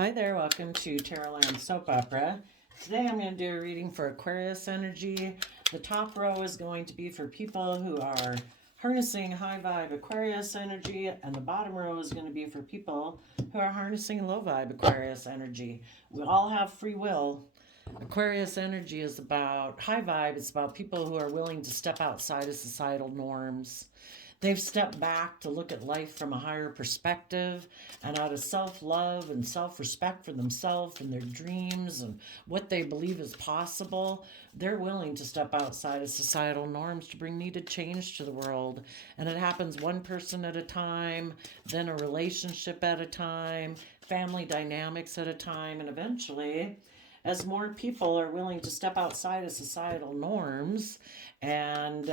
Hi there, welcome to Tarotland Soap Opera. Today I'm going to do a reading for Aquarius energy. The top row is going to be for people who are harnessing high vibe Aquarius energy, and the bottom row is going to be for people who are harnessing low vibe Aquarius energy. We all have free will. Aquarius energy is about high vibe, it's about people who are willing to step outside of societal norms. They've stepped back to look at life from a higher perspective and out of self love and self respect for themselves and their dreams and what they believe is possible. They're willing to step outside of societal norms to bring needed change to the world. And it happens one person at a time, then a relationship at a time, family dynamics at a time, and eventually, as more people are willing to step outside of societal norms and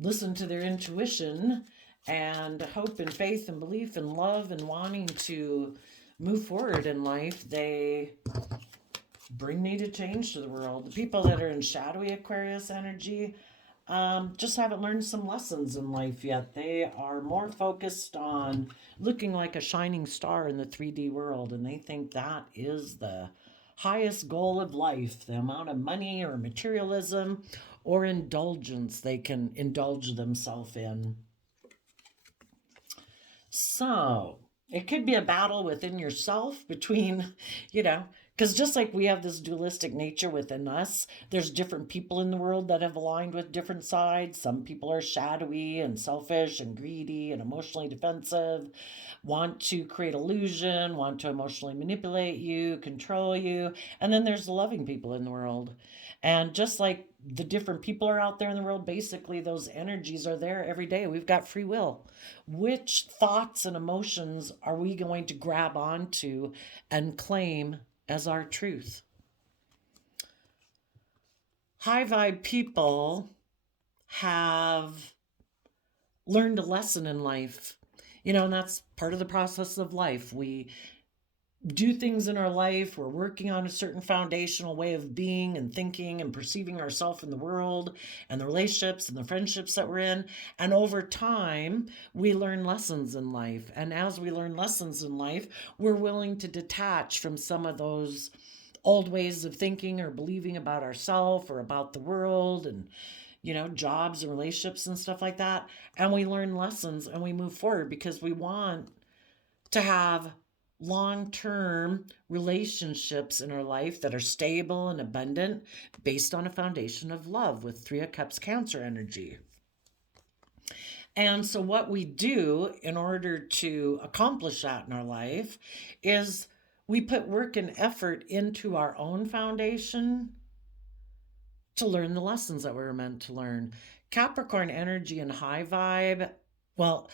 listen to their intuition and hope and faith and belief and love and wanting to move forward in life, they bring needed change to the world. The people that are in shadowy Aquarius energy just haven't learned some lessons in life yet. They are more focused on looking like a shining star in the 3D world, and they think that is the highest goal of life, the amount of money or materialism or indulgence they can indulge themselves in. So it could be a battle within yourself between, because just like we have this dualistic nature within us, there's different people in the world that have aligned with different sides. Some people are shadowy and selfish and greedy and emotionally defensive, want to create illusion, want to emotionally manipulate you, control you. And then there's the loving people in the world. And just like the different people are out there in the world, basically those energies are there every day. We've got free will. Which thoughts and emotions are we going to grab onto and claim as our truth? High vibe people have learned a lesson in life, and that's part of the process of life. We do things in our life. We're working on a certain foundational way of being and thinking and perceiving ourselves in the world and the relationships and the friendships that we're in. And over time, we learn lessons in life. And as we learn lessons in life, we're willing to detach from some of those old ways of thinking or believing about ourselves or about the world and jobs and relationships and stuff like that. And we learn lessons and we move forward because we want to have long-term relationships in our life that are stable and abundant based on a foundation of love with Three of Cups Cancer energy. And so what we do in order to accomplish that in our life is we put work and effort into our own foundation to learn the lessons that we were meant to learn. Capricorn energy and high vibe, well,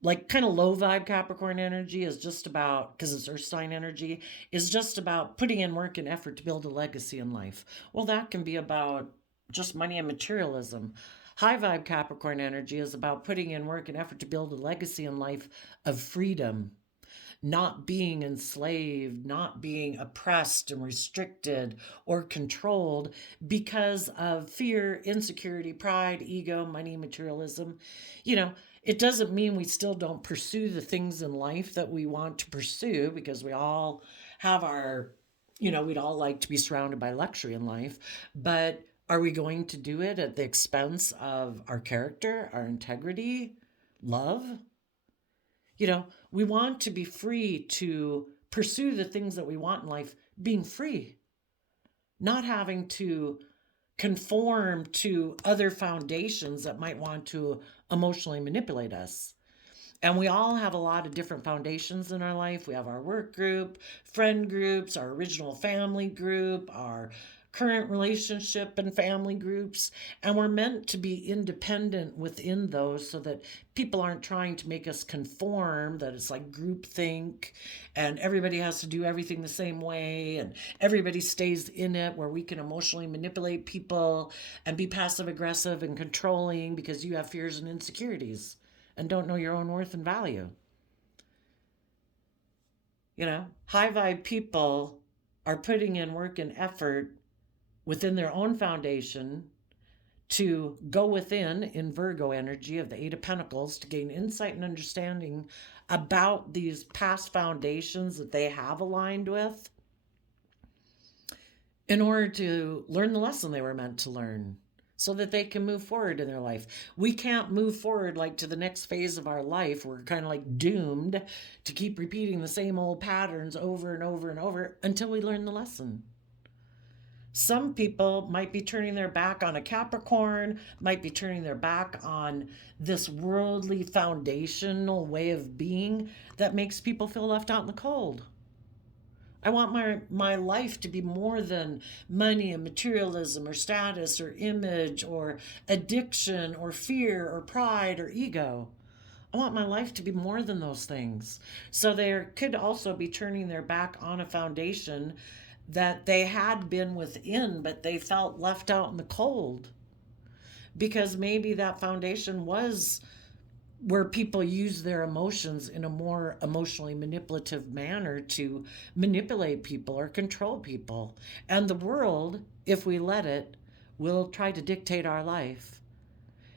like kind of low vibe Capricorn energy is just about, because it's earth sign energy, is just about putting in work and effort to build a legacy in life. Well, that can be about just money and materialism. High vibe Capricorn energy is about putting in work and effort to build a legacy in life of freedom, not being enslaved, not being oppressed and restricted or controlled because of fear, insecurity, pride, ego, money, materialism. It doesn't mean we still don't pursue the things in life that we want to pursue, because we all have our, we'd all like to be surrounded by luxury in life. But are we going to do it at the expense of our character, our integrity, love? We want to be free to pursue the things that we want in life, being free, not having to conform to other foundations that might want to emotionally manipulate us. And we all have a lot of different foundations in our life. We have our work group, friend groups, our original family group, our current relationship and family groups. And we're meant to be independent within those so that people aren't trying to make us conform, that it's like groupthink and everybody has to do everything the same way and everybody stays in it, where we can emotionally manipulate people and be passive aggressive and controlling because you have fears and insecurities and don't know your own worth and value. High vibe people are putting in work and effort within their own foundation to go within in Virgo energy of the Eight of Pentacles to gain insight and understanding about these past foundations that they have aligned with in order to learn the lesson they were meant to learn so that they can move forward in their life. We can't move forward like to the next phase of our life. We're kind of like doomed to keep repeating the same old patterns over and over and over until we learn the lesson. Some people might be turning their back on a Capricorn, might be turning their back on this worldly foundational way of being that makes people feel left out in the cold. I want my life to be more than money and materialism or status or image or addiction or fear or pride or ego. I want my life to be more than those things. So they could also be turning their back on a foundation that they had been within, but they felt left out in the cold because maybe that foundation was where people use their emotions in a more emotionally manipulative manner to manipulate people or control people. And the world, if we let it, will try to dictate our life.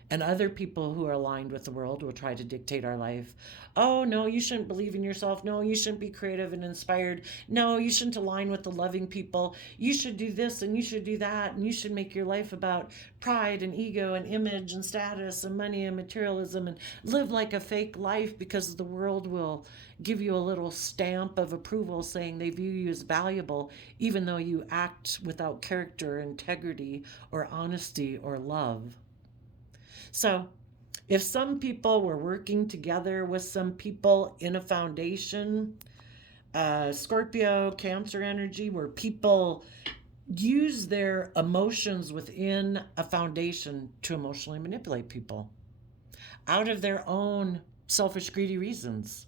And other people who are aligned with the world will try to dictate our life. Oh, no, you shouldn't believe in yourself. No, you shouldn't be creative and inspired. No, you shouldn't align with the loving people. You should do this and you should do that. And you should make your life about pride and ego and image and status and money and materialism and live like a fake life because the world will give you a little stamp of approval saying they view you as valuable, even though you act without character, integrity, or honesty or love. So, if some people were working together with some people in a foundation, Scorpio, Cancer energy, where people use their emotions within a foundation to emotionally manipulate people out of their own selfish, greedy reasons.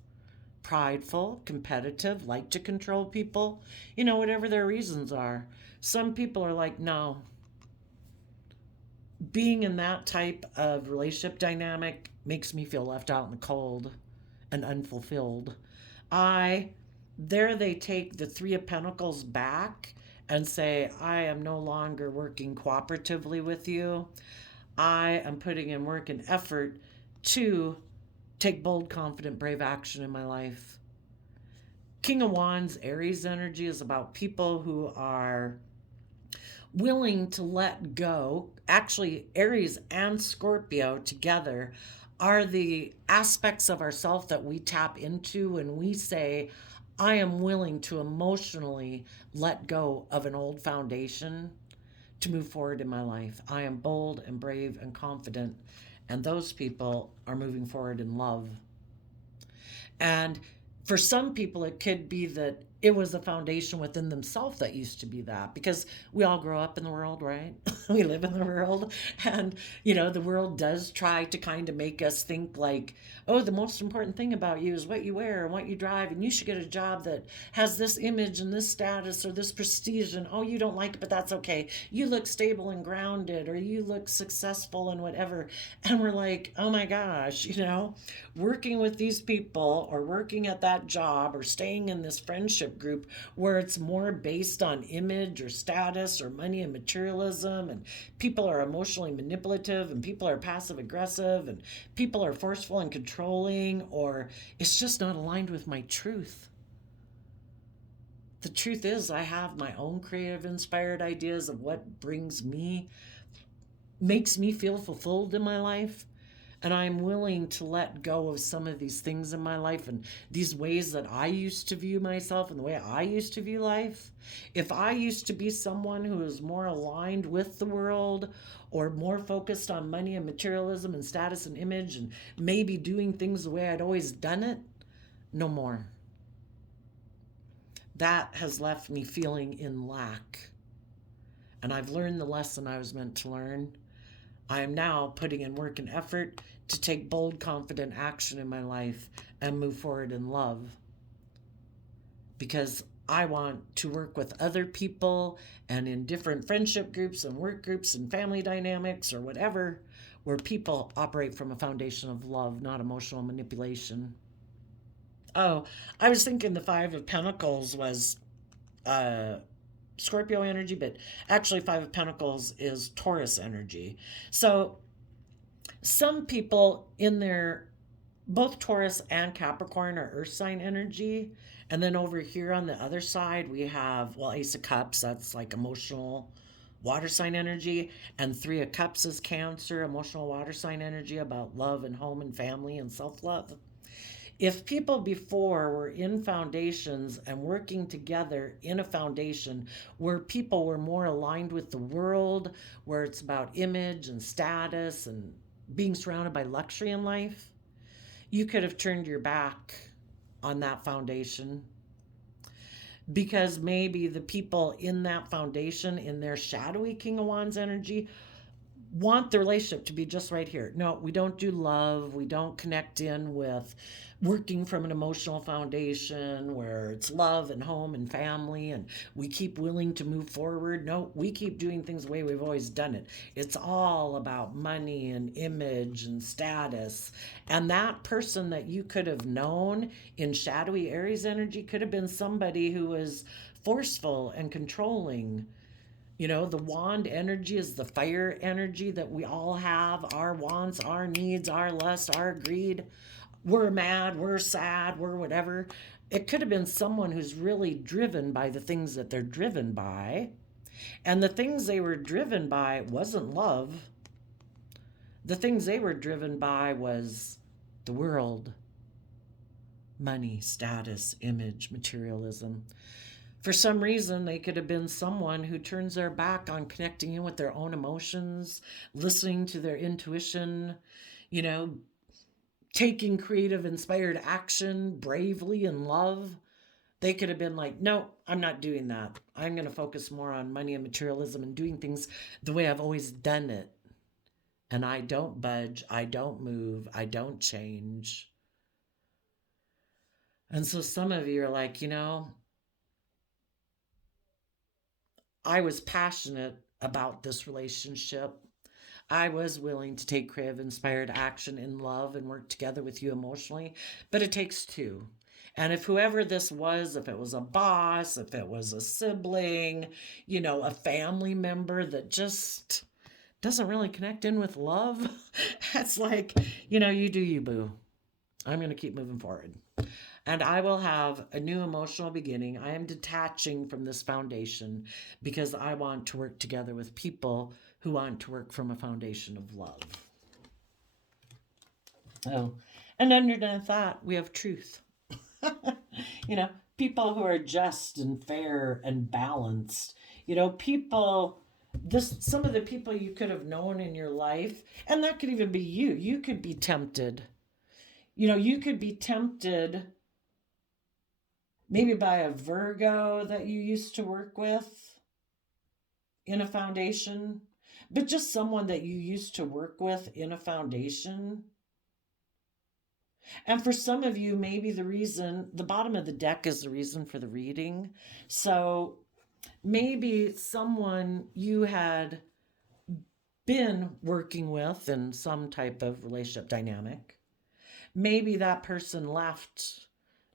Prideful, competitive, like to control people, whatever their reasons are. Some people are like, no, being in that type of relationship dynamic makes me feel left out in the cold and unfulfilled. There they take the Three of Pentacles back and say, I am no longer working cooperatively with you. I am putting in work and effort to take bold, confident, brave action in my life. King of Wands, Aries energy is about people who are willing to let go. Actually, Aries and Scorpio together are the aspects of ourself that we tap into when we say, I am willing to emotionally let go of an old foundation to move forward in my life. I am bold and brave and confident, and those people are moving forward in love. And for some people, it could be that it was a foundation within themselves that used to be that, because we all grow up in the world, right? We live in the world, and the world does try to kind of make us think like, oh, the most important thing about you is what you wear and what you drive, and you should get a job that has this image and this status or this prestige, and oh, you don't like it, but that's okay, you look stable and grounded, or you look successful and whatever. And we're like, oh my gosh, working with these people or working at that job or staying in this friendship group where it's more based on image or status or money and materialism, and people are emotionally manipulative, and people are passive aggressive, and people are forceful and controlling, or it's just not aligned with my truth. The truth is, I have my own creative, inspired ideas of what makes me feel fulfilled in my life. And I'm willing to let go of some of these things in my life and these ways that I used to view myself and the way I used to view life. If I used to be someone who is more aligned with the world or more focused on money and materialism and status and image and maybe doing things the way I'd always done it, no more. That has left me feeling in lack. And I've learned the lesson I was meant to learn. I am now putting in work and effort to take bold, confident action in my life and move forward in love. Because I want to work with other people and in different friendship groups and work groups and family dynamics or whatever, where people operate from a foundation of love, not emotional manipulation. Oh, I was thinking the Five of Pentacles was Scorpio energy, but actually Five of Pentacles is Taurus energy. So some people in their both Taurus and Capricorn are earth sign energy. And then over here on the other side, we have, well, Ace of Cups, that's like emotional water sign energy. And Three of Cups is Cancer, emotional water sign energy about love and home and family and self love. If people before were in foundations and working together in a foundation where people were more aligned with the world, where it's about image and status and being surrounded by luxury in life, you could have turned your back on that foundation because maybe the people in that foundation, in their shadowy King of Wands energy, want the relationship to be just right here. No, we don't do love. We don't connect in with working from an emotional foundation where it's love and home and family and we keep willing to move forward. No, we keep doing things the way we've always done it. It's all about money and image and status. And that person that you could have known in shadowy Aries energy could have been somebody who was forceful and controlling. You know, the wand energy is the fire energy that we all have, our wants, our needs, our lust, our greed. We're mad, we're sad, we're whatever. It could have been someone who's really driven by the things that they're driven by. And the things they were driven by wasn't love. The things they were driven by was the world, money, status, image, materialism. For some reason, they could have been someone who turns their back on connecting in with their own emotions, listening to their intuition, you know, taking creative, inspired action bravely in love. They could have been like, no, I'm not doing that. I'm going to focus more on money and materialism and doing things the way I've always done it. And I don't budge, I don't move, I don't change. And so some of you are like, you know, I was passionate about this relationship. I was willing to take creative, inspired action in love and work together with you emotionally, but it takes two. And if whoever this was, if it was a boss, if it was a sibling, you know, a family member that just doesn't really connect in with love, it's like, you know, you do you, boo. I'm going to keep moving forward. And I will have a new emotional beginning. I am detaching from this foundation because I want to work together with people who want to work from a foundation of love. Oh, and underneath that, we have truth. You know, people who are just and fair and balanced. You know, people, this, some of the people you could have known in your life, and that could even be you. You could be tempted. You know, you could be tempted maybe by a Virgo that you used to work with in a foundation, but just someone that you used to work with in a foundation. And for some of you, maybe the reason, the bottom of the deck is the reason for the reading. So maybe someone you had been working with in some type of relationship dynamic, maybe that person left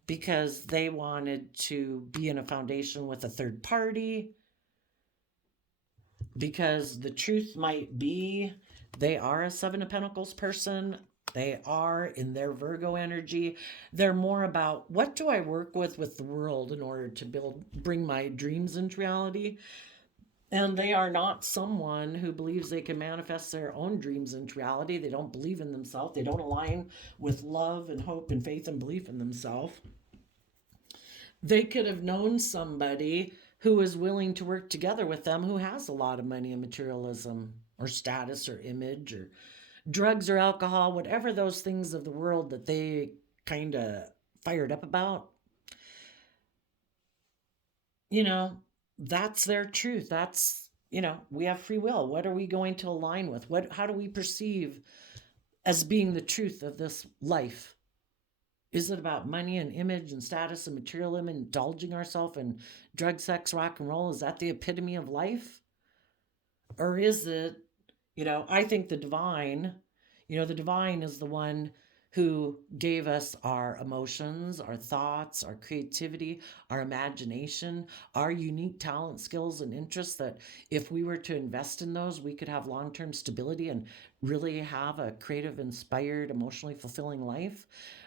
because they wanted to be in a foundation with a third party, because the truth might be they are a Seven of Pentacles person. They are in their Virgo energy. They're more about what do I work with the world in order to bring my dreams into reality. And they are not someone who believes they can manifest their own dreams into reality. They don't believe in themselves. They don't align with love and hope and faith and belief in themselves. They could have known somebody who was willing to work together with them who has a lot of money and materialism or status or image or drugs or alcohol, whatever those things of the world that they kind of fired up about. You know, that's their truth. That's, you know, we have free will. What are we going to align with? How do we perceive as being the truth of this life? Is it about money and image and status and materialism, indulging ourselves in drug, sex, rock and roll? Is that the epitome of life? Or is it, you know, I think the divine, you know, the divine is the one who gave us our emotions, our thoughts, our creativity, our imagination, our unique talent, skills, and interests that if we were to invest in those, we could have long term stability and really have a creative, inspired, emotionally fulfilling life.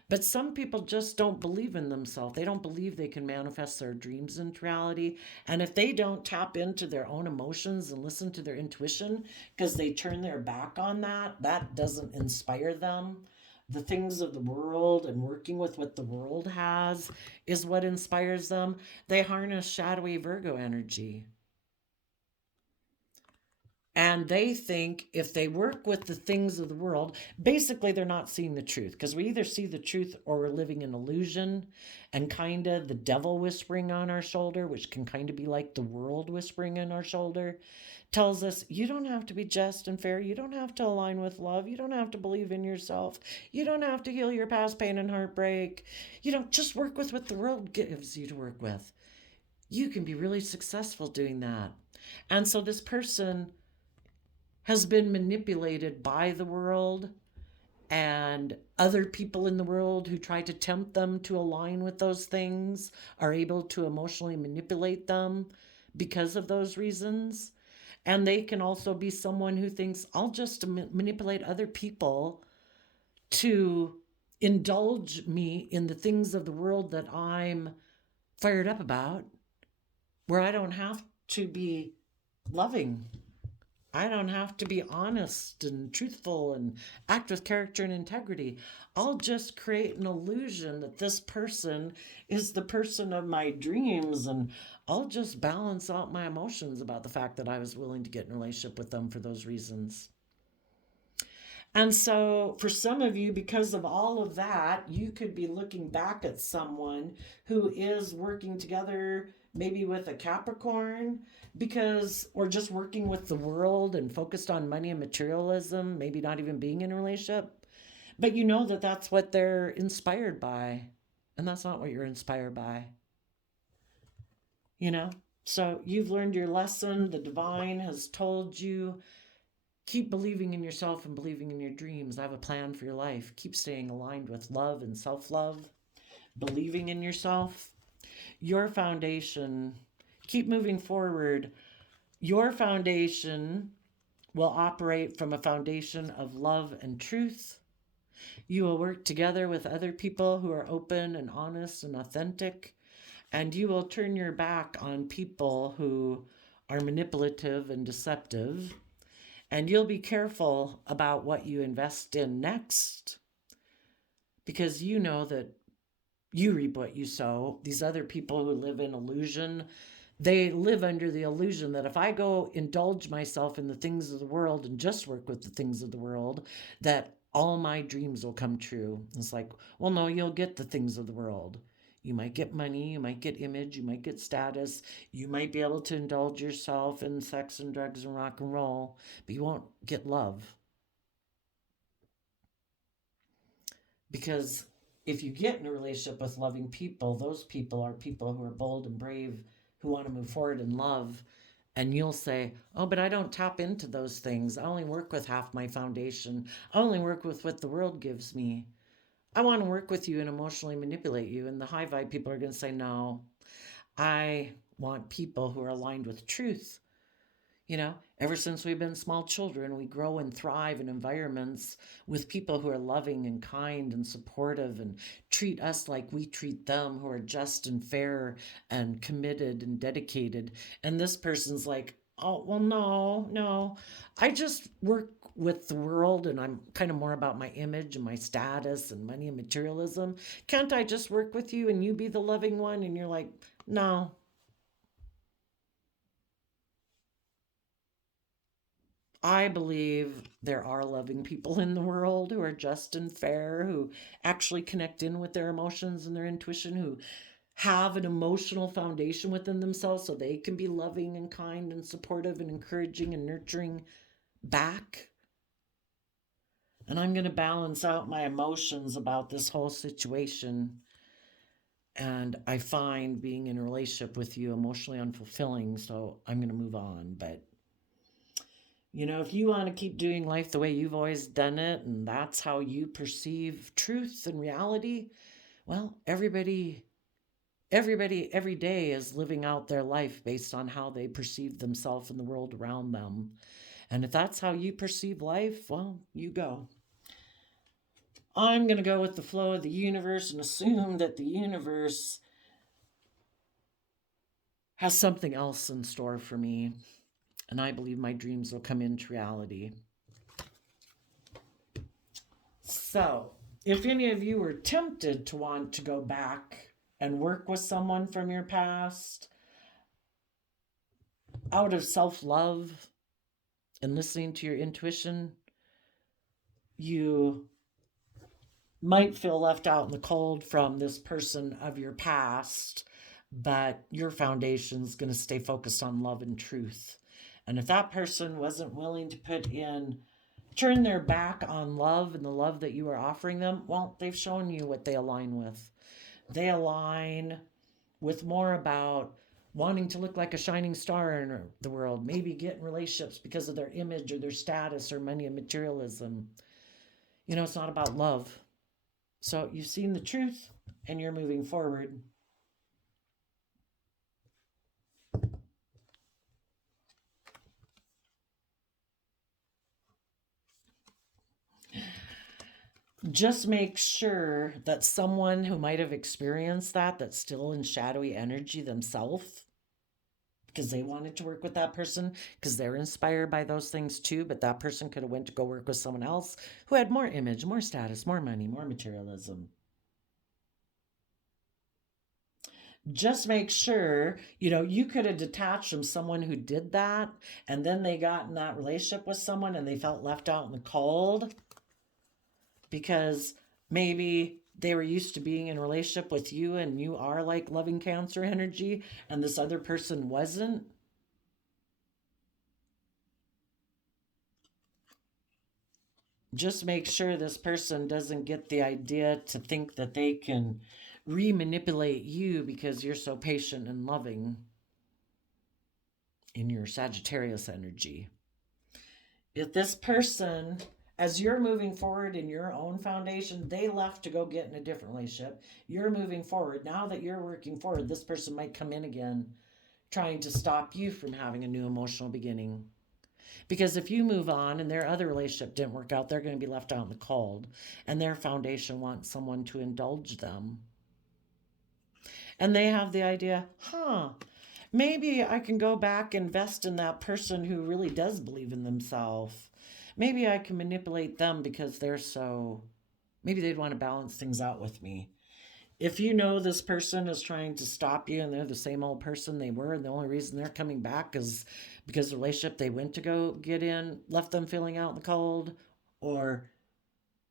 But some people just don't believe in themselves. They don't believe they can manifest their dreams into reality. And if they don't tap into their own emotions and listen to their intuition, because they turn their back on that, that doesn't inspire them. The things of the world and working with what the world has is what inspires them. They harness shadowy Virgo energy. And they think if they work with the things of the world, basically they're not seeing the truth, because we either see the truth or we're living in illusion, and kind of the devil whispering on our shoulder, which can kind of be like the world whispering in our shoulder, tells us you don't have to be just and fair. You don't have to align with love. You don't have to believe in yourself. You don't have to heal your past pain and heartbreak. You don't just work with what the world gives you to work with. You can be really successful doing that. And so this person has been manipulated by the world and other people in the world who try to tempt them to align with those things are able to emotionally manipulate them because of those reasons. And they can also be someone who thinks, I'll just manipulate other people to indulge me in the things of the world that I'm fired up about, where I don't have to be loving. I don't have to be honest and truthful and act with character and integrity. I'll just create an illusion that this person is the person of my dreams, and I'll just balance out my emotions about the fact that I was willing to get in a relationship with them for those reasons. And so, for some of you, because of all of that, you could be looking back at someone who is working together, maybe with a Capricorn, because, or just working with the world and focused on money and materialism, maybe not even being in a relationship. But you know that that's what they're inspired by, and that's not what you're inspired by, you know? So, you've learned your lesson. The divine has told you keep believing in yourself and believing in your dreams. I have a plan for your life. Keep staying aligned with love and self love, believing in yourself. Your foundation, keep moving forward. Your foundation will operate from a foundation of love and truth. You will work together with other people who are open and honest and authentic. And you will turn your back on people who are manipulative and deceptive. And you'll be careful about what you invest in next, because you know that you reap what you sow. These other people who live in illusion, they live under the illusion that if I go indulge myself in the things of the world and just work with the things of the world, that all my dreams will come true. It's like, well, no, you'll get the things of the world. You might get money, you might get image, you might get status, you might be able to indulge yourself in sex and drugs and rock and roll, but you won't get love. Because if you get in a relationship with loving people, those people are people who are bold and brave, who want to move forward in love. And you'll say, oh, but I don't tap into those things. I only work with half my foundation. I only work with what the world gives me. I want to work with you and emotionally manipulate you. And the high vibe people are going to say, no, I want people who are aligned with truth. You know, ever since we've been small children, we grow and thrive in environments with people who are loving and kind and supportive and treat us like we treat them, who are just and fair and committed and dedicated. And this person's like, oh, well, no, no. I just work with the world and I'm kind of more about my image and my status and money and materialism. Can't I just work with you and you be the loving one? And you're like, no, I believe there are loving people in the world who are just and fair, who actually connect in with their emotions and their intuition, who have an emotional foundation within themselves so they can be loving and kind and supportive and encouraging and nurturing back. And I'm going to balance out my emotions about this whole situation. And I find being in a relationship with you emotionally unfulfilling, so I'm going to move on. But If you want to keep doing life the way you've always done it, and that's how you perceive truth and reality, well, everybody every day is living out their life based on how they perceive themselves and the world around them. And if that's how you perceive life, well, you go. I'm going to go with the flow of the universe and assume that the universe has something else in store for me. And I believe my dreams will come into reality. So, if any of you were tempted to want to go back and work with someone from your past out of self love and listening to your intuition, you might feel left out in the cold from this person of your past, but your foundation is going to stay focused on love and truth. And if that person wasn't willing to turn their back on love and the love that you are offering them, well, they've shown you what they align with. They align with more about wanting to look like a shining star in the world, maybe get in relationships because of their image or their status or money and materialism. It's not about love. So you've seen the truth and you're moving forward. Just make sure that someone who might have experienced that's still in shadowy energy themselves, because they wanted to work with that person because they're inspired by those things too, but that person could have went to go work with someone else who had more image, more status, more money, more materialism. Just make sure, you could have detached from someone who did that, and then they got in that relationship with someone and they felt left out in the cold because maybe they were used to being in a relationship with you and you are like loving Cancer energy and this other person wasn't. Just make sure this person doesn't get the idea to think that they can re-manipulate you because you're so patient and loving in your Sagittarius energy. If this person, as you're moving forward in your own foundation, they left to go get in a different relationship, you're moving forward. Now that you're working forward, this person might come in again trying to stop you from having a new emotional beginning. Because if you move on and their other relationship didn't work out, they're going to be left out in the cold. And their foundation wants someone to indulge them. And they have the idea, maybe I can go back and invest in that person who really does believe in themselves. Maybe I can manipulate them because maybe they'd want to balance things out with me. If you know this person is trying to stop you and they're the same old person they were, and the only reason they're coming back is because the relationship they went to go get in left them feeling out in the cold, or,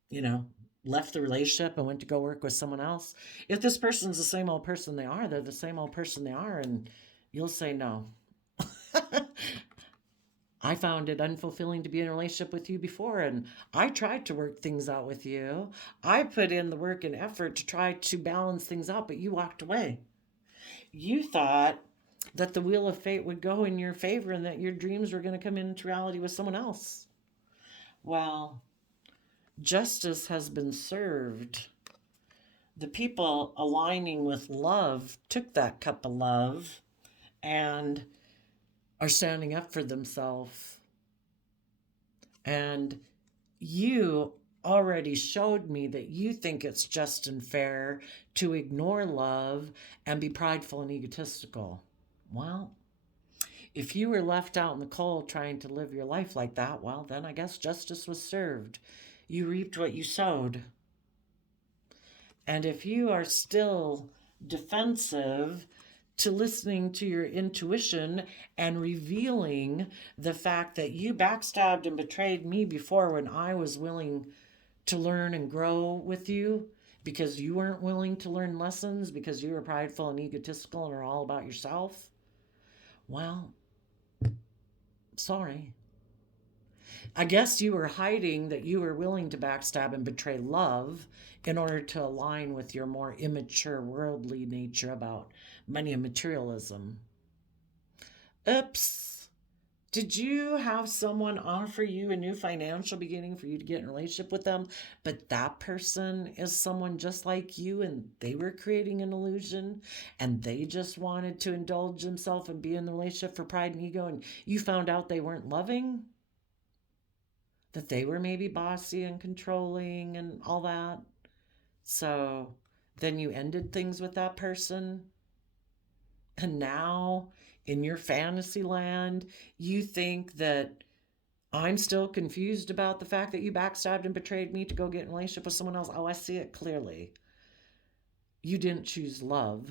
you know, left the relationship and went to go work with someone else. If this person's the same old person they are, they're the same old person they are, and you'll say no. I found it unfulfilling to be in a relationship with you before, and I tried to work things out with you. I put in the work and effort to try to balance things out, but you walked away. You thought that the wheel of fate would go in your favor and that your dreams were going to come into reality with someone else. Well, justice has been served. The people aligning with love took that cup of love and are standing up for themselves. And you already showed me that you think it's just and fair to ignore love and be prideful and egotistical. Well, if you were left out in the cold trying to live your life like that, well, then I guess justice was served. You reaped what you sowed. And if you are still defensive to listening to your intuition and revealing the fact that you backstabbed and betrayed me before when I was willing to learn and grow with you, because you weren't willing to learn lessons because you were prideful and egotistical and are all about yourself, well, sorry. I guess you were hiding that you were willing to backstab and betray love in order to align with your more immature worldly nature about money and materialism. Oops. Did you have someone offer you a new financial beginning for you to get in a relationship with them, but that person is someone just like you and they were creating an illusion and they just wanted to indulge themselves and be in the relationship for pride and ego, and you found out they weren't loving? That they were maybe bossy and controlling and all that? So then you ended things with that person, and now in your fantasy land, you think that I'm still confused about the fact that you backstabbed and betrayed me to go get in a relationship with someone else. Oh, I see it clearly. You didn't choose love.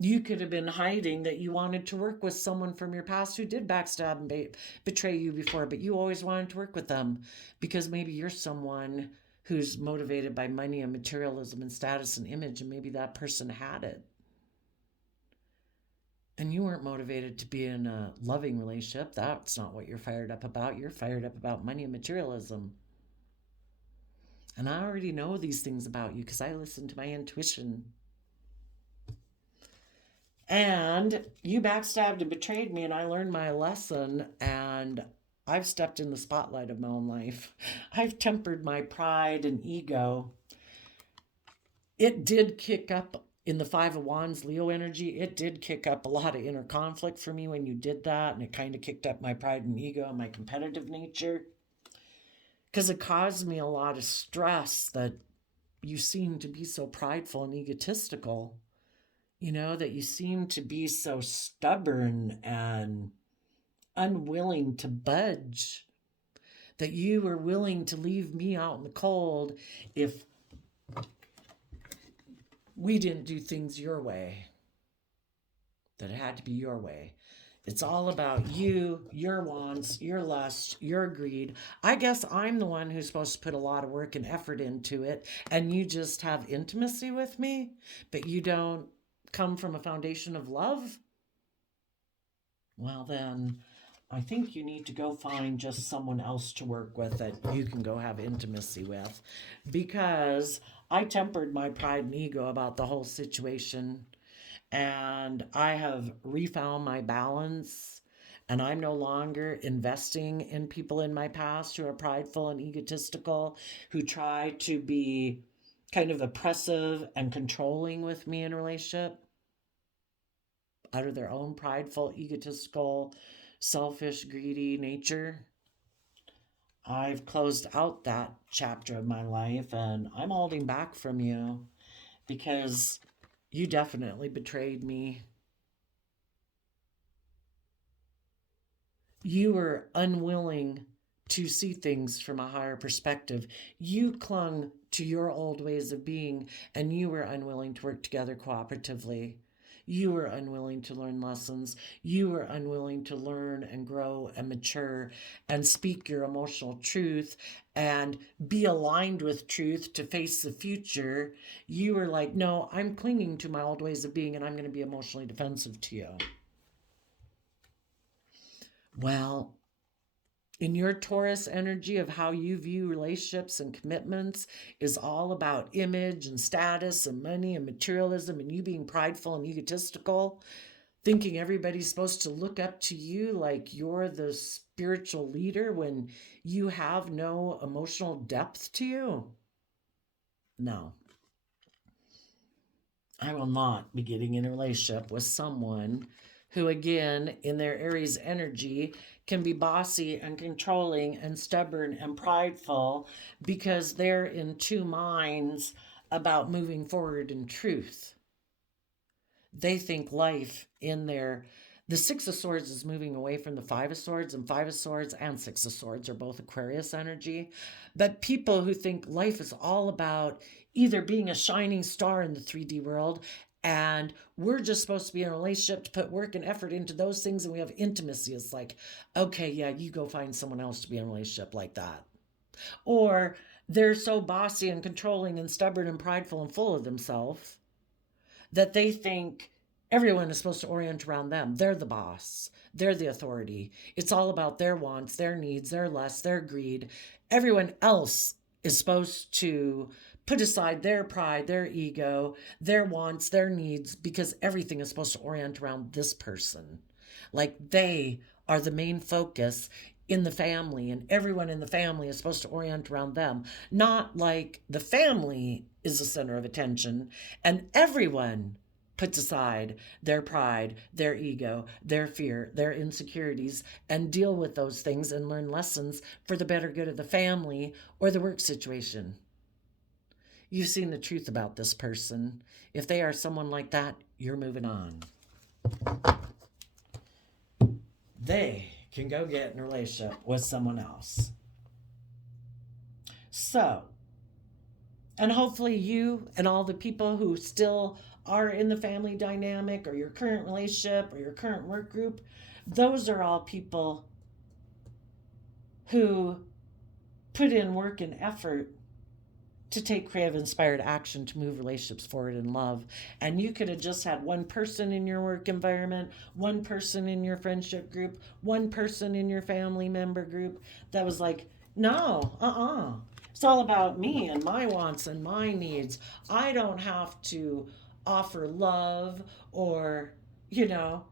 You could have been hiding that you wanted to work with someone from your past who did backstab and betray you before, but you always wanted to work with them because maybe you're someone who's motivated by money and materialism and status and image, and maybe that person had it. And you weren't motivated to be in a loving relationship. That's not what you're fired up about. You're fired up about money and materialism. And I already know these things about you because I listen to my intuition. And you backstabbed and betrayed me, and I learned my lesson, and I've stepped in the spotlight of my own life. I've tempered my pride and ego. It did kick up in the Five of Wands Leo energy. It did kick up a lot of inner conflict for me when you did that, and it kind of kicked up my pride and ego and my competitive nature because it caused me a lot of stress that you seem to be so prideful and egotistical. That you seem to be so stubborn and unwilling to budge, that you were willing to leave me out in the cold if we didn't do things your way, that it had to be your way. It's all about you, your wants, your lust, your greed. I guess I'm the one who's supposed to put a lot of work and effort into it, and you just have intimacy with me, but you don't come from a foundation of love. Well, then I think you need to go find just someone else to work with that you can go have intimacy with, because I tempered my pride and ego about the whole situation, and I have refound my balance, and I'm no longer investing in people in my past who are prideful and egotistical, who try to be kind of oppressive and controlling with me in a relationship out of their own prideful, egotistical, selfish, greedy nature. I've closed out that chapter of my life, and I'm holding back from you because you definitely betrayed me. You were unwilling to see things from a higher perspective. You clung to your old ways of being, and you were unwilling to work together cooperatively. You were unwilling to learn lessons. You were unwilling to learn and grow and mature and speak your emotional truth and be aligned with truth to face the future. You were like, no, I'm clinging to my old ways of being, and I'm going to be emotionally defensive to you. Well, in your Taurus energy of how you view relationships and commitments is all about image and status and money and materialism, and you being prideful and egotistical, thinking everybody's supposed to look up to you like you're the spiritual leader when you have no emotional depth to you. No. I will not be getting in a relationship with someone who, again, in their Aries energy, can be bossy and controlling and stubborn and prideful because they're in two minds about moving forward in truth. They think life in their... The Six of Swords is moving away from the Five of Swords, and Five of Swords and Six of Swords are both Aquarius energy. But people who think life is all about either being a shining star in the 3D world, and we're just supposed to be in a relationship to put work and effort into those things, and we have intimacy. It's like, okay, yeah, you go find someone else to be in a relationship like that. Or they're so bossy and controlling and stubborn and prideful and full of themselves that they think everyone is supposed to orient around them. They're the boss. They're the authority. It's all about their wants, their needs, their lusts, their greed. Everyone else is supposed to put aside their pride, their ego, their wants, their needs, because everything is supposed to orient around this person. Like they are the main focus in the family, and everyone in the family is supposed to orient around them. Not like the family is the center of attention and everyone puts aside their pride, their ego, their fear, their insecurities, and deal with those things and learn lessons for the better good of the family or the work situation. You've seen the truth about this person. If they are someone like that, you're moving on. They can go get in a relationship with someone else. So, and hopefully you and all the people who still are in the family dynamic or your current relationship or your current work group, those are all people who put in work and effort to take creative inspired action to move relationships forward in love. And you could have just had one person in your work environment, one person in your friendship group, one person in your family member group that was like, no, it's all about me and my wants and my needs. I don't have to offer love or, you know,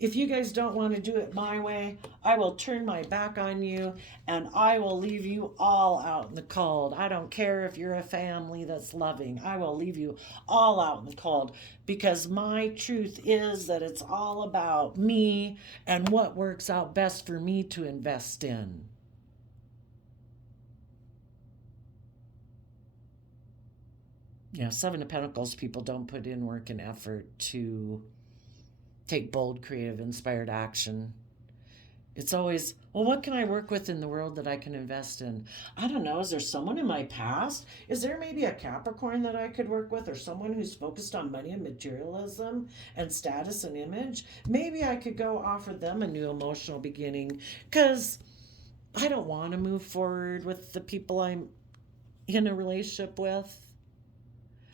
if you guys don't want to do it my way, I will turn my back on you and I will leave you all out in the cold. I don't care if you're a family that's loving. I will leave you all out in the cold because my truth is that it's all about me and what works out best for me to invest in. You know, Seven of Pentacles people don't put in work and effort to take bold, creative, inspired action. It's always, well, what can I work with in the world that I can invest in? I don't know. Is there someone in my past? Is there maybe a Capricorn that I could work with or someone who's focused on money and materialism and status and image? Maybe I could go offer them a new emotional beginning because I don't want to move forward with the people I'm in a relationship with.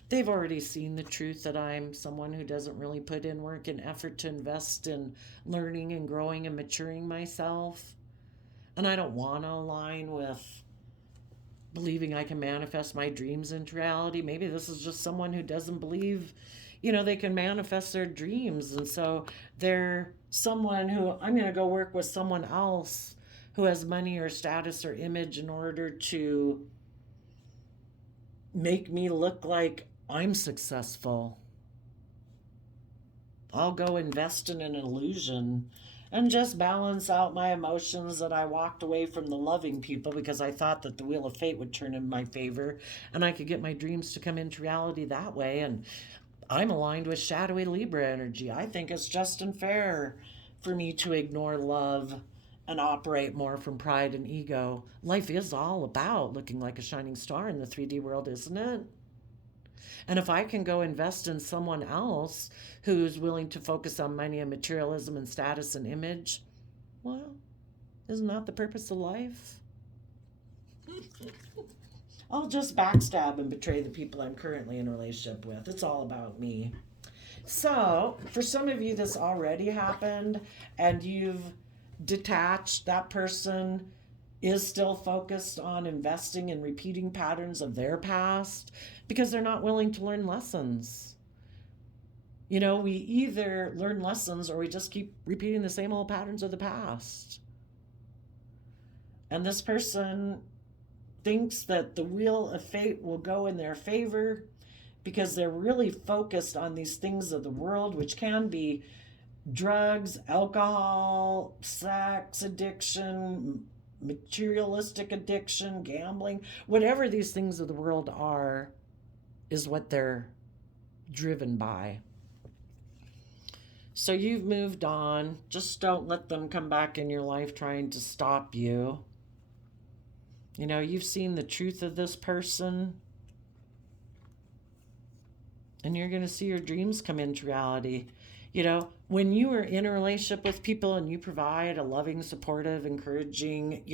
They've already seen the truth that I'm someone who doesn't really put in work and effort to invest in learning and growing and maturing myself. And I don't want to align with believing I can manifest my dreams into reality. Maybe this is just someone who doesn't believe, they can manifest their dreams. And so they're someone who I'm going to go work with someone else who has money or status or image in order to make me look like I'm successful. I'll go invest in an illusion and just balance out my emotions that I walked away from the loving people because I thought that the wheel of fate would turn in my favor and I could get my dreams to come into reality that way. And I'm aligned with shadowy Libra energy. I think it's just and fair for me to ignore love and operate more from pride and ego. Life is all about looking like a shining star in the 3D world, isn't it? And if I can go invest in someone else who's willing to focus on money and materialism and status and image, well, isn't that the purpose of life? I'll just backstab and betray the people I'm currently in a relationship with. It's all about me. So, for some of you, this already happened and you've detached. That person is still focused on investing in repeating patterns of their past because they're not willing to learn lessons. We either learn lessons or we just keep repeating the same old patterns of the past. And this person thinks that the wheel of fate will go in their favor because they're really focused on these things of the world, which can be drugs, alcohol, sex addiction, materialistic addiction, gambling, whatever these things of the world are, is what they're driven by. So you've moved on. Just don't let them come back in your life trying to stop you. You've seen the truth of this person. And you're going to see your dreams come into reality. When you are in a relationship with people and you provide a loving, supportive, encouraging,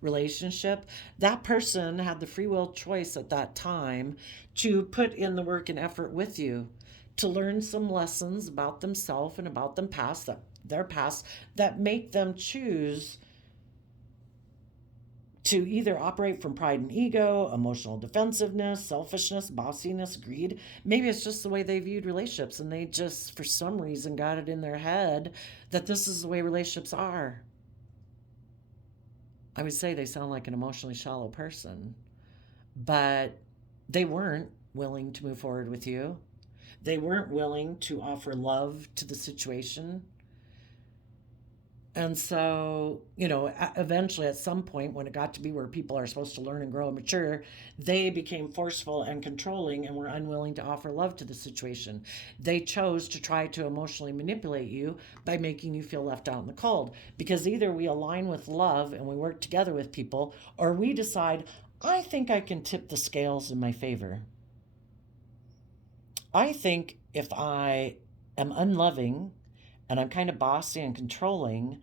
relationship, that person had the free will choice at that time to put in the work and effort with you to learn some lessons about themselves and about their past that make them choose to either operate from pride and ego, emotional defensiveness, selfishness, bossiness, greed. Maybe it's just the way they viewed relationships and they just, for some reason, got it in their head that this is the way relationships are. I would say they sound like an emotionally shallow person, but they weren't willing to move forward with you. They weren't willing to offer love to the situation. And so, eventually at some point when it got to be where people are supposed to learn and grow and mature, they became forceful and controlling and were unwilling to offer love to the situation. They chose to try to emotionally manipulate you by making you feel left out in the cold. Because either we align with love and we work together with people, or we decide, I think I can tip the scales in my favor. I think if I am unloving and I'm kind of bossy and controlling,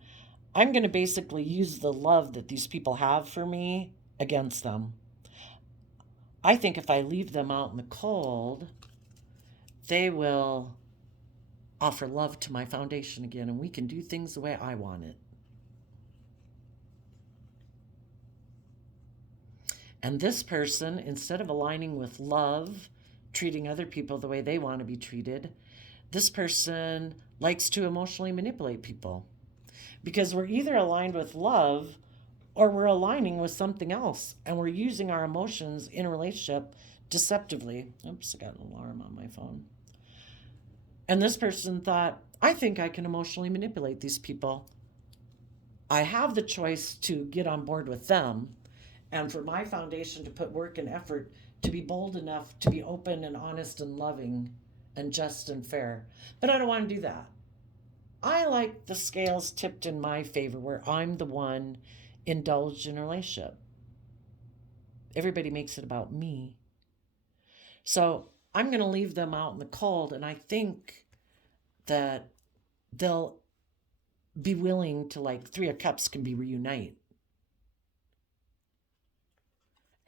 I'm going to basically use the love that these people have for me against them. I think if I leave them out in the cold, they will offer love to my foundation again, and we can do things the way I want it. And this person, instead of aligning with love, treating other people the way they want to be treated, this person likes to emotionally manipulate people. Because we're either aligned with love or we're aligning with something else and we're using our emotions in a relationship deceptively. Oops, I got an alarm on my phone. And this person thought, I think I can emotionally manipulate these people. I have the choice to get on board with them and for my foundation to put work and effort to be bold enough to be open and honest and loving and just and fair. But I don't want to do that. I like the scales tipped in my favor where I'm the one indulged in a relationship. Everybody makes it about me. So I'm going to leave them out in the cold, and I think that they'll be willing to, like, Three of Cups can be reunite.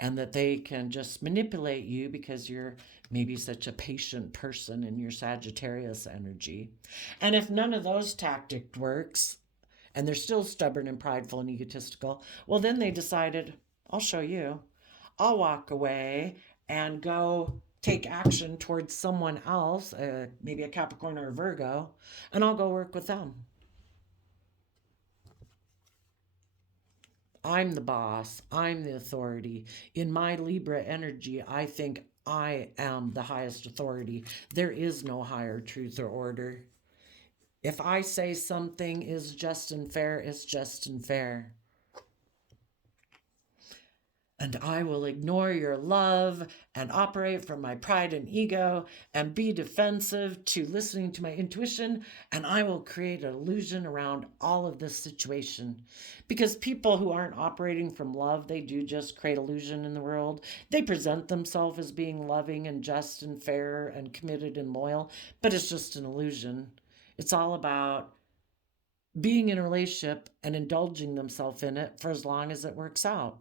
And that they can just manipulate you because you're maybe such a patient person in your Sagittarius energy. And if none of those tactics works, and they're still stubborn and prideful and egotistical, well, then they decided, I'll show you. I'll walk away and go take action towards someone else, maybe a Capricorn or a Virgo, and I'll go work with them. I'm the boss. I'm the authority. In my Libra energy, I think I am the highest authority. There is no higher truth or order. If I say something is just and fair, it's just and fair. And I will ignore your love and operate from my pride and ego and be defensive to listening to my intuition. And I will create an illusion around all of this situation. Because people who aren't operating from love, they do just create illusion in the world. They present themselves as being loving and just and fair and committed and loyal, but it's just an illusion. It's all about being in a relationship and indulging themselves in it for as long as it works out.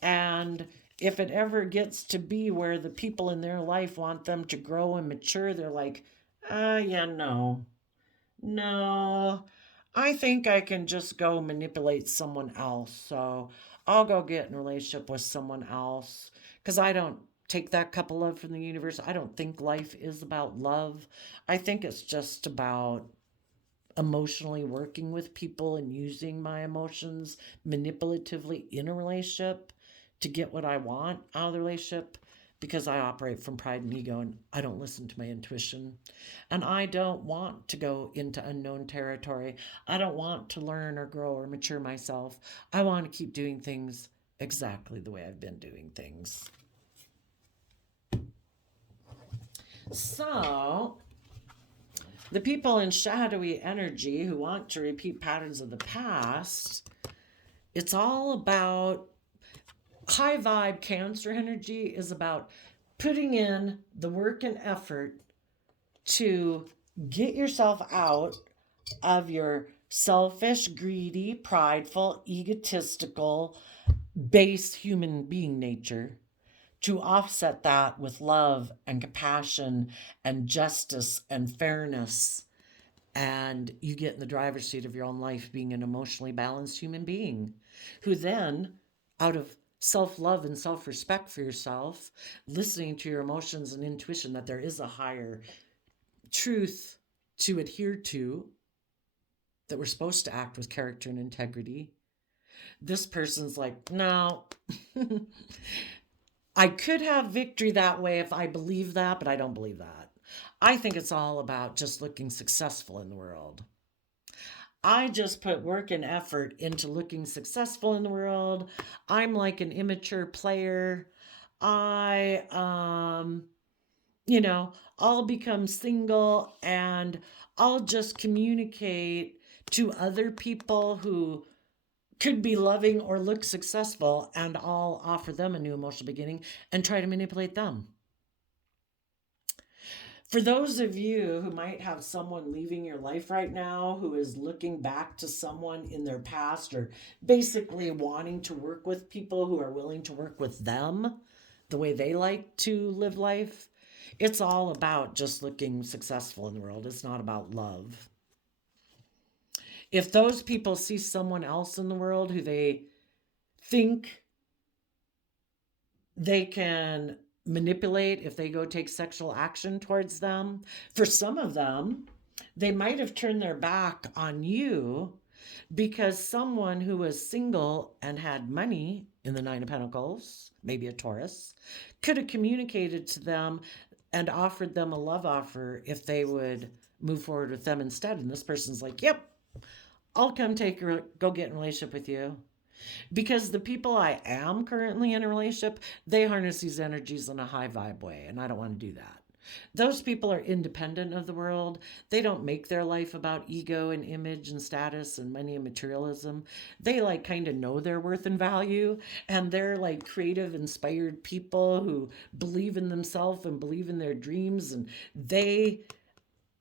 And if it ever gets to be where the people in their life want them to grow and mature, they're like, yeah, no, I think I can just go manipulate someone else. So I'll go get in a relationship with someone else because I don't take that cup of love from the universe. I don't think life is about love. I think it's just about emotionally working with people and using my emotions manipulatively in a relationship to get what I want out of the relationship because I operate from pride and ego and I don't listen to my intuition. And I don't want to go into unknown territory. I don't want to learn or grow or mature myself. I want to keep doing things exactly the way I've been doing things. So, the people in shadowy energy who want to repeat patterns of the past, it's all about high vibe Cancer energy is about putting in the work and effort to get yourself out of your selfish, greedy, prideful, egotistical, base human being nature, to offset that with love and compassion and justice and fairness. And you get in the driver's seat of your own life being an emotionally balanced human being who then out of self-love and self-respect for yourself, listening to your emotions and intuition that there is a higher truth to adhere to, that we're supposed to act with character and integrity. This person's like, no, I could have victory that way if I believe that, but I don't believe that. I think it's all about just looking successful in the world. I just put work and effort into looking successful in the world. I'm like an immature player. I, you know, I'll become single and I'll just communicate to other people who could be loving or look successful, and I'll offer them a new emotional beginning and try to manipulate them. For those of you who might have someone leaving your life right now who is looking back to someone in their past, or basically wanting to work with people who are willing to work with them the way they like to live life, it's all about just looking successful in the world. It's not about love. If those people see someone else in the world who they think they can manipulate, if they go take sexual action towards them, for some of them, they might have turned their back on you because someone who was single and had money in the Nine of Pentacles, maybe a Taurus, could have communicated to them and offered them a love offer if they would move forward with them instead. And this person's like, yep, I'll come go get in a relationship with you. Because the people I am currently in a relationship, they harness these energies in a high vibe way, and I don't want to do that. Those people are independent of the world. They don't make their life about ego and image and status and money and materialism. They like kind of know their worth and value, and they're like creative, inspired people who believe in themselves and believe in their dreams, and they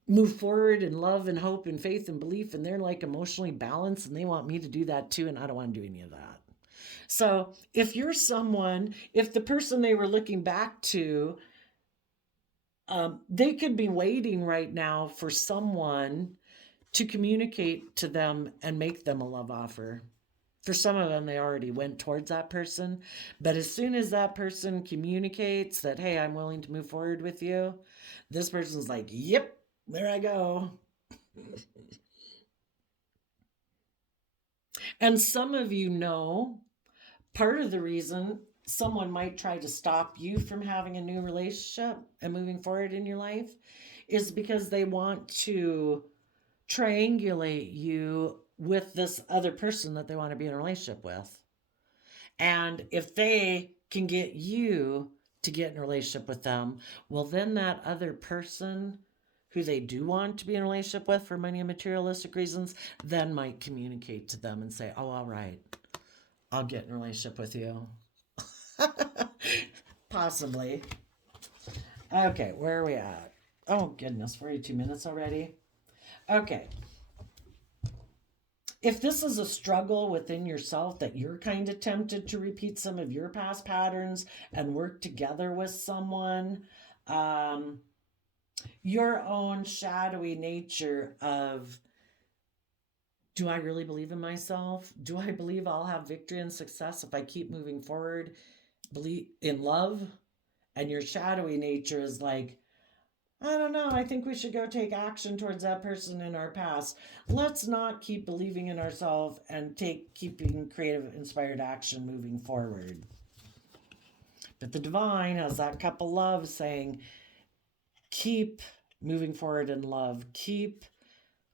move forward in love and hope and faith and belief, and they're like emotionally balanced, and they want me to do that too, and I don't want to do any of that. So if you're someone, if the person they were looking back to, they could be waiting right now for someone to communicate to them and make them a love offer. For some of them, they already went towards that person. But as soon as that person communicates that, hey, I'm willing to move forward with you, this person's like, yep, there I go. And some of you know part of the reason someone might try to stop you from having a new relationship and moving forward in your life is because they want to triangulate you with this other person that they want to be in a relationship with. And if they can get you to get in a relationship with them, well, then that other person who they do want to be in a relationship with for money and materialistic reasons then might communicate to them and say, oh, all right, I'll get in a relationship with you. Possibly. Okay, where are we at? Oh, goodness, 42 minutes already. Okay. If this is a struggle within yourself that you're kind of tempted to repeat some of your past patterns and work together with someone, your own shadowy nature of, do I really believe in myself? Do I believe I'll have victory and success if I keep moving forward? Believe in love? And your shadowy nature is like, I don't know, I think we should go take action towards that person in our past. Let's not keep believing in ourselves and keeping creative, inspired action moving forward. But the divine has that cup of love saying, keep moving forward in love. Keep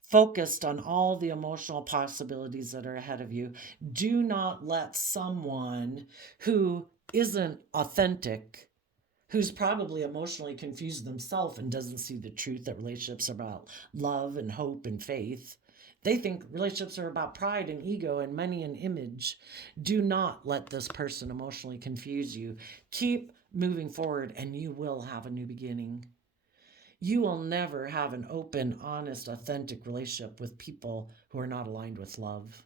focused on all the emotional possibilities that are ahead of you. Do not let someone who isn't authentic, who's probably emotionally confused themselves and doesn't see the truth that relationships are about love and hope and faith. They think relationships are about pride and ego and money and image. Do not let this person emotionally confuse you. Keep moving forward and you will have a new beginning. You will never have an open, honest, authentic relationship with people who are not aligned with love.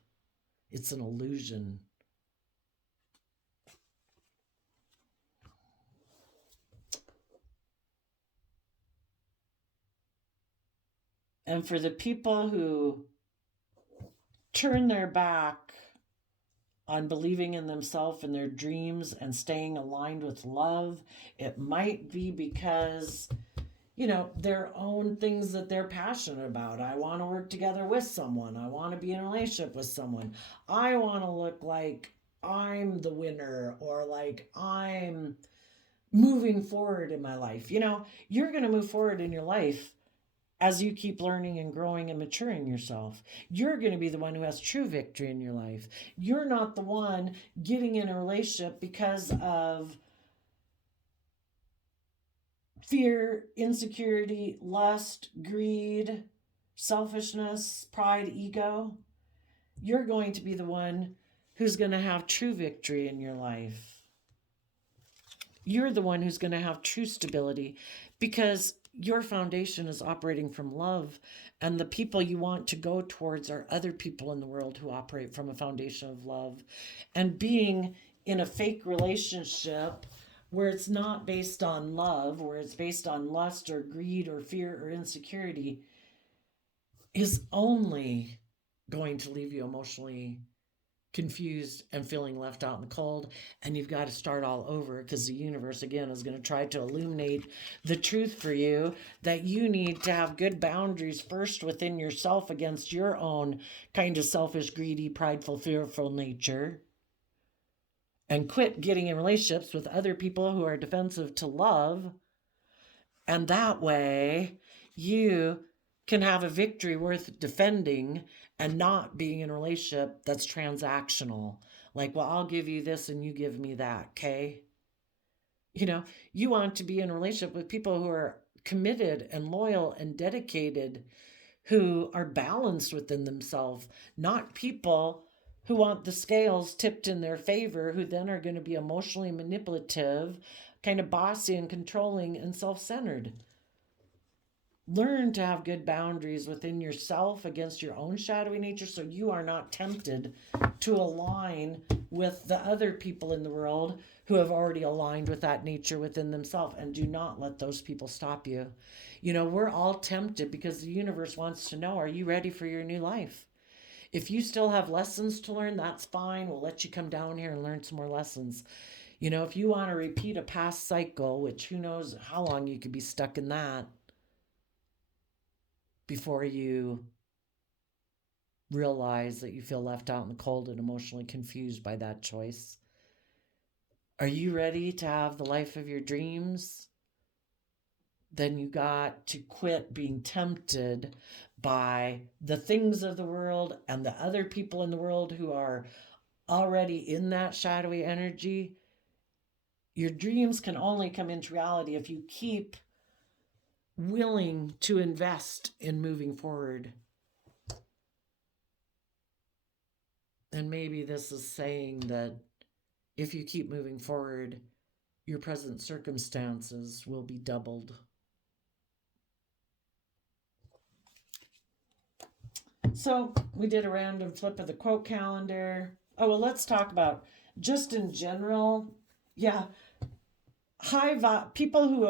It's an illusion. And for the people who turn their back on believing in themselves and their dreams and staying aligned with love. It might be because, their own things that they're passionate about. I want to work together with someone. I want to be in a relationship with someone. I want to look like I'm the winner, or like I'm moving forward in my life. You're going to move forward in your life as you keep learning and growing and maturing yourself. You're going to be the one who has true victory in your life. You're not the one getting in a relationship because of fear, insecurity, lust, greed, selfishness, pride, ego. You're going to be the one who's going to have true victory in your life. You're the one who's going to have true stability because your foundation is operating from love, and the people you want to go towards are other people in the world who operate from a foundation of love. And being in a fake relationship where it's not based on love, where it's based on lust or greed or fear or insecurity, is only going to leave you emotionally confused and feeling left out in the cold. And you've got to start all over, because the universe again is going to try to illuminate the truth for you that you need to have good boundaries first within yourself against your own kind of selfish, greedy, prideful, fearful nature, and quit getting in relationships with other people who are defensive to love. And that way you can have a victory worth defending and not being in a relationship that's transactional. Like, well, I'll give you this and you give me that, okay? You want to be in a relationship with people who are committed and loyal and dedicated, who are balanced within themselves, not people who want the scales tipped in their favor, who then are going to be emotionally manipulative, kind of bossy and controlling and self-centered. Learn to have good boundaries within yourself against your own shadowy nature, so you are not tempted to align with the other people in the world who have already aligned with that nature within themselves. And do not let those people stop you. We're all tempted because the universe wants to know, are you ready for your new life? If you still have lessons to learn, that's fine. We'll let you come down here and learn some more lessons. If you want to repeat a past cycle, which who knows how long you could be stuck in that before you realize that you feel left out in the cold and emotionally confused by that choice. Are you ready to have the life of your dreams? Then you got to quit being tempted by the things of the world and the other people in the world who are already in that shadowy energy. Your dreams can only come into reality if you keep willing to invest in moving forward. And maybe this is saying that if you keep moving forward, your present circumstances will be doubled. So we did a random flip of the quote calendar. Oh, well, let's talk about just in general. Yeah. High vibe, people who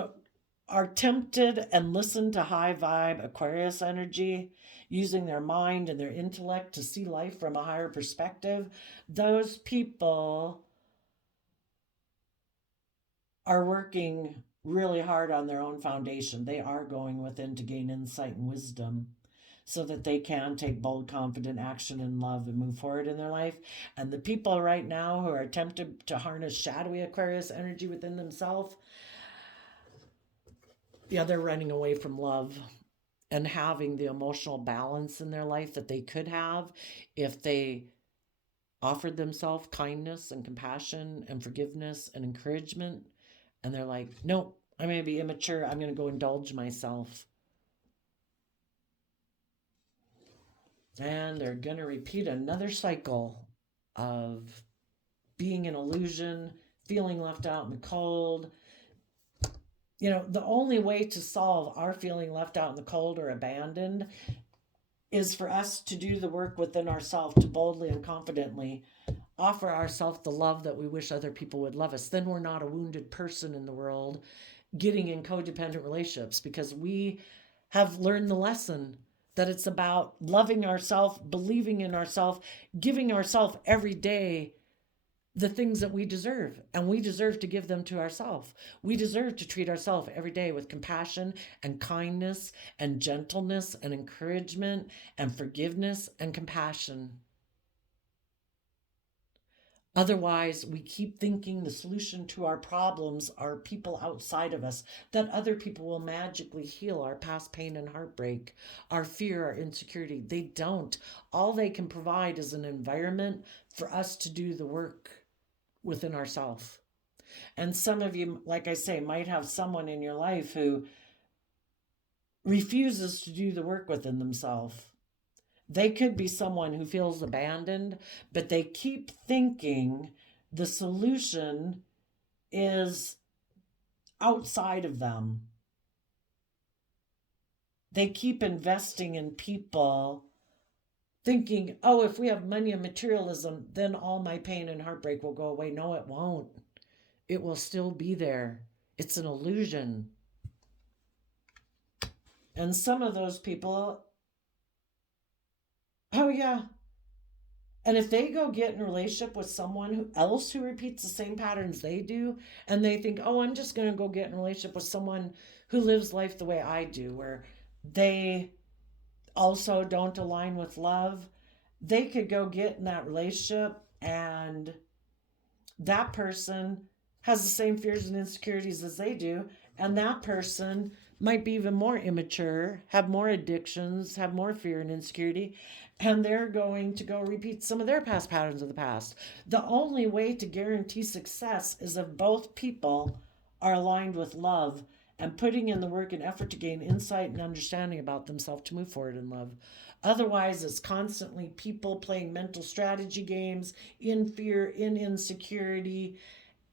are tempted and listen to high vibe Aquarius energy, using their mind and their intellect to see life from a higher perspective, those people are working really hard on their own foundation. They are going within to gain insight and wisdom so that they can take bold, confident action in love and move forward in their life. And the people right now who are tempted to harness shadowy Aquarius energy within themselves, they're running away from love and having the emotional balance in their life that they could have if they offered themselves kindness and compassion and forgiveness and encouragement. And they're like, nope, I'm going to be immature. I'm going to go indulge myself. And they're going to repeat another cycle of being an illusion, feeling left out in the cold. The only way to solve our feeling left out in the cold or abandoned is for us to do the work within ourselves, to boldly and confidently offer ourselves the love that we wish other people would love us. Then we're not a wounded person in the world getting in codependent relationships, because we have learned the lesson that it's about loving ourselves, believing in ourselves, giving ourselves every day the things that we deserve, and we deserve to give them to ourselves. We deserve to treat ourselves every day with compassion and kindness and gentleness and encouragement and forgiveness and compassion. Otherwise, we keep thinking the solution to our problems are people outside of us, that other people will magically heal our past pain and heartbreak, our fear, our insecurity. They don't. All they can provide is an environment for us to do the work within ourselves. And some of you, like I say, might have someone in your life who refuses to do the work within themselves. They could be someone who feels abandoned, but they keep thinking the solution is outside of them. They keep investing in people, thinking, oh, if we have money and materialism, then all my pain and heartbreak will go away. No, it won't. It will still be there. It's an illusion. And some of those people, oh yeah. And if they go get in a relationship with someone else who repeats the same patterns they do, and they think, oh, I'm just going to go get in a relationship with someone who lives life the way I do, where they also don't align with love, they could go get in that relationship and that person has the same fears and insecurities as they do, and that person might be even more immature, have more addictions, have more fear and insecurity, and they're going to go repeat some of their past patterns of the past. The only way to guarantee success is if both people are aligned with love and putting in the work and effort to gain insight and understanding about themselves to move forward in love. Otherwise, it's constantly people playing mental strategy games in fear, in insecurity,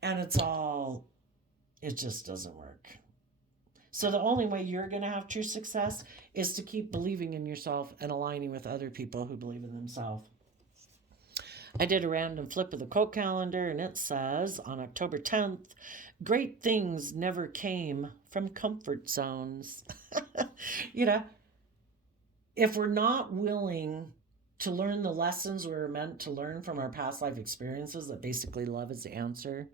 and it just doesn't work. So the only way you're going to have true success is to keep believing in yourself and aligning with other people who believe in themselves. I did a random flip of the quote calendar, and it says on October 10th, great things never came from comfort zones. You know, if we're not willing to learn the lessons we're meant to learn from our past life experiences, that basically love is the answer,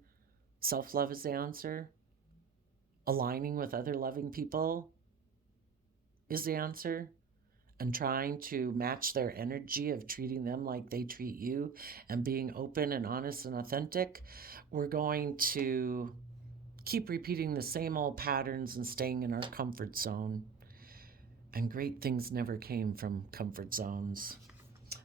self-love is the answer, aligning with other loving people is the answer, and trying to match their energy of treating them like they treat you and being open and honest and authentic, we're going to keep repeating the same old patterns and staying in our comfort zone. And great things never came from comfort zones.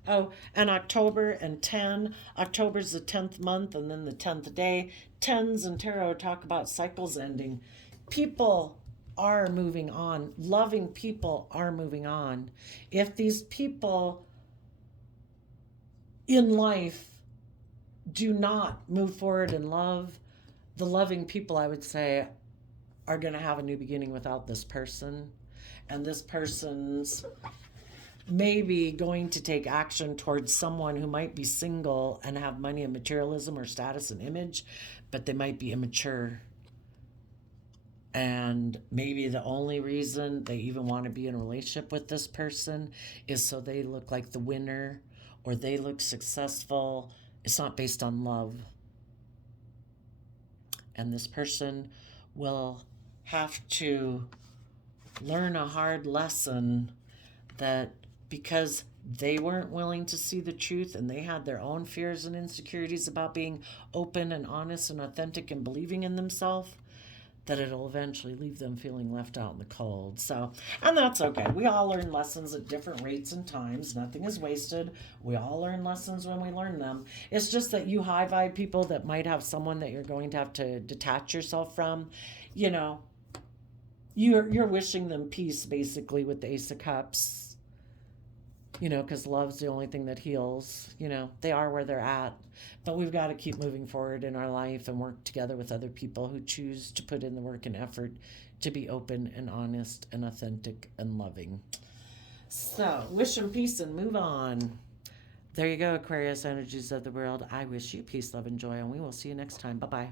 Oh, and October and 10. October's the 10th month and then the 10th day. Tens and tarot talk about cycles ending. People are moving on. Loving people are moving on. If these people in life do not move forward in love, the loving people, I would say, are going to have a new beginning without this person. And this person's maybe going to take action towards someone who might be single and have money and materialism or status and image, but they might be immature. And maybe the only reason they even want to be in a relationship with this person is so they look like the winner or they look successful. It's not based on love. And this person will have to learn a hard lesson that because they weren't willing to see the truth and they had their own fears and insecurities about being open and honest and authentic and believing in themselves, that it'll eventually leave them feeling left out in the cold. So, and that's okay. We all learn lessons at different rates and times. Nothing is wasted. We all learn lessons when we learn them. It's just that you high vibe people that might have someone that you're going to have to detach yourself from, you know, you're wishing them peace basically with the Ace of Cups, you know, because love's the only thing that heals. You know, they are where they're at, but we've got to keep moving forward in our life and work together with other people who choose to put in the work and effort to be open and honest and authentic and loving. So wish them peace and move on. There you go, Aquarius energies of the world. I wish you peace, love, and joy, and we will see you next time. Bye-bye.